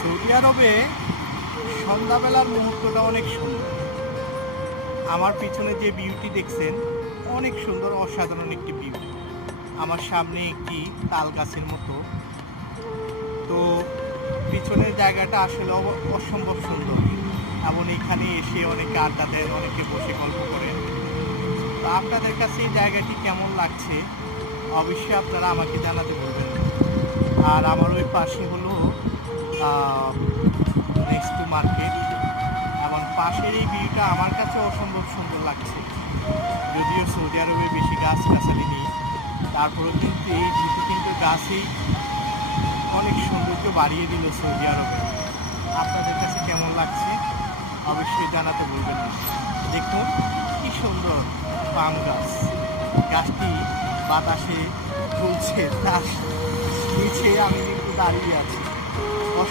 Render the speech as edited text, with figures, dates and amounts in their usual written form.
Saudi আরবে সন্ধ্যাবেলার মুহূর্তটা অনেক সুন্দর। আমার পিছনে যে ভিউটি দেখছেন অনেক সুন্দর, অসাধারণ একটি ভিউ। আমার সামনে একটি তাল গাছের মতো। তো পিছনের জায়গাটা আসলে অসম্ভব সুন্দর, এবং এখানে এসে অনেকে আড্ডা দেন, অনেকে বসে গল্প করেন। তো আপনাদের কাছে এই জায়গাটি কেমন লাগছে অবশ্যই আপনারা আমাকে জানাতে বলবেন। আর আমার ওই পাশে হলো নেক্সট টু মার্কেট, এবং পাশের এই ভিউটা আমার কাছে অসম্ভব সুন্দর লাগছে। যদিও সৌদি আরবে বেশি গাছগাছালি নেই, তারপরেও কিন্তু এই দুটো কিন্তু গাছেই অনেক সৌন্দর্য বাড়িয়ে দিল সৌদি আরবে। আপনাদের কাছে কেমন লাগছে অবশ্যই জানাতে বলবেন না। দেখুন কি সুন্দর পাম গাছ, গাছটি বাতাসে চলছে, তার নিচে আমি কিন্তু দাঁড়িয়ে আছি।